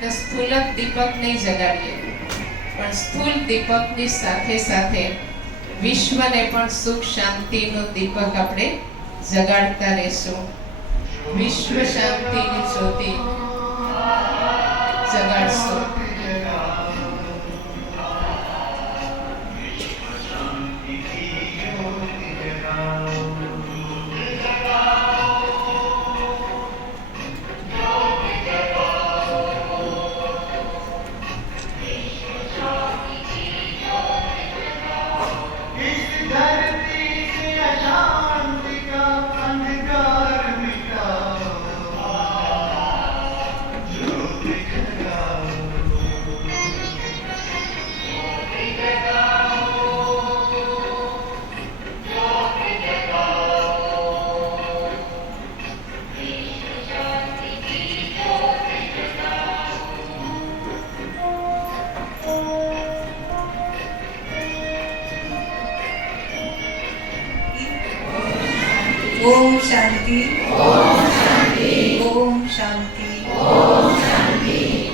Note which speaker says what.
Speaker 1: ફક્ત સ્થૂલક દીપક નહીં જગાડીએ. પણ સ્થૂલ દીપકની સાથે સાથે વિશ્વને પણ સુખ શાંતિનો દીપક આપણે જગાડતા રહેશું. વિશ્વ શાંતિની જ્યોતિ જગાડશું.
Speaker 2: ஓம் சாந்தி
Speaker 3: ஓம் சாந்தி ஓம் சாந்தி ஓம் சாந்தி